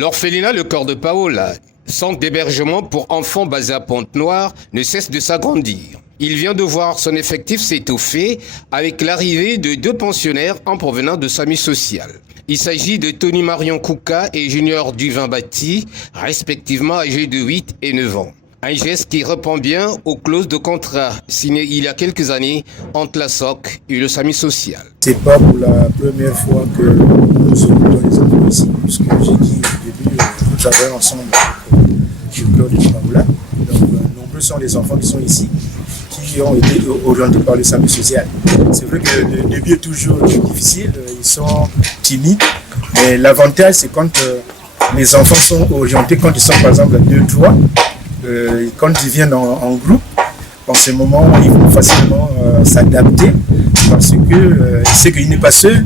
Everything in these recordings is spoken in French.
L'orphelinat Le Cœur de Paola, centre d'hébergement pour enfants basé à Pointe-Noire, ne cesse de s'agrandir. Il vient de voir son effectif s'étoffer avec l'arrivée de 2 pensionnaires en provenance de SAMU social. Il s'agit de Tony Marion Kouka et Junior Duvin Bati, respectivement âgés de 8 et 9 ans. Un geste qui répond bien aux clauses de contrat signées il y a quelques années entre la SOC et le SAMU social. C'est pas pour la première fois que nous occupons les enfants ici, puisque j'ai dit au début, nous travaillons ensemble avec le Cœur de Paola. Donc, nombreux sont les enfants qui sont ici, qui ont été orientés par le SAMU social. C'est vrai que le début est toujours difficile, ils sont timides, mais l'avantage c'est quand les enfants sont orientés, quand ils sont par exemple à 2-3, quand ils viennent en groupe, en ce moment, ils vont facilement s'adapter parce que c'est qu'il n'est pas seul.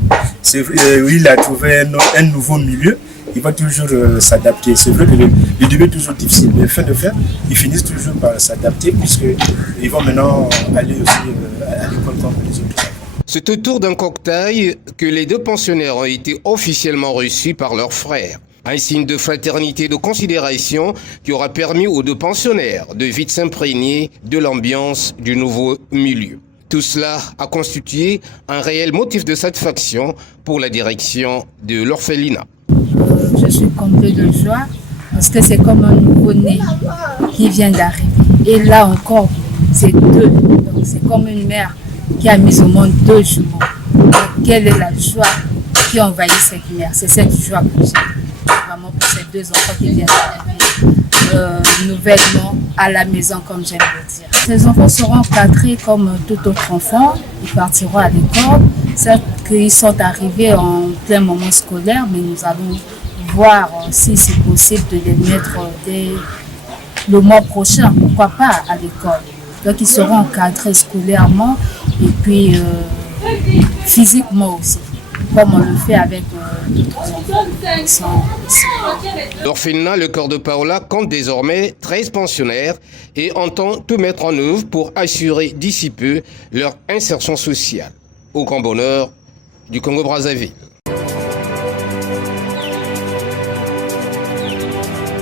Il a trouvé un nouveau milieu, il va toujours s'adapter. C'est vrai que le début est toujours difficile, mais fin de fin, ils finissent toujours par s'adapter puisqu'ils vont maintenant aller aussi à l'école comme les autres enfants. C'est autour d'un cocktail que les 2 pensionnaires ont été officiellement reçus par leurs frères. Un signe de fraternité et de considération qui aura permis aux 2 pensionnaires de vite s'imprégner de l'ambiance du nouveau milieu. Tout cela a constitué un réel motif de satisfaction pour la direction de l'orphelinat. Je suis comblée de joie parce que c'est comme un nouveau-né qui vient d'arriver. Et là encore, c'est 2. Donc c'est comme une mère qui a mis au monde 2 jumeaux. Quelle est la joie qui envahit cette mère? C'est cette joie que j'ai. Vraiment pour ces 2 enfants qui viennent d'arriver nouvellement à la maison, comme j'aime le dire. Ces enfants seront encadrés comme tout autre enfant. Ils partiront à l'école. Certes qu'ils sont arrivés en plein moment scolaire, mais nous allons voir si c'est possible de les mettre dès le mois prochain, pourquoi pas à l'école. Donc ils seront encadrés scolairement et puis physiquement aussi, comme on le fait avec d'autres enfants qui sont ici. L'orphelinat Le Cœur de Paola compte désormais 13 pensionnaires et entend tout mettre en œuvre pour assurer d'ici peu leur insertion sociale, au grand bonheur du Congo-Brazzaville.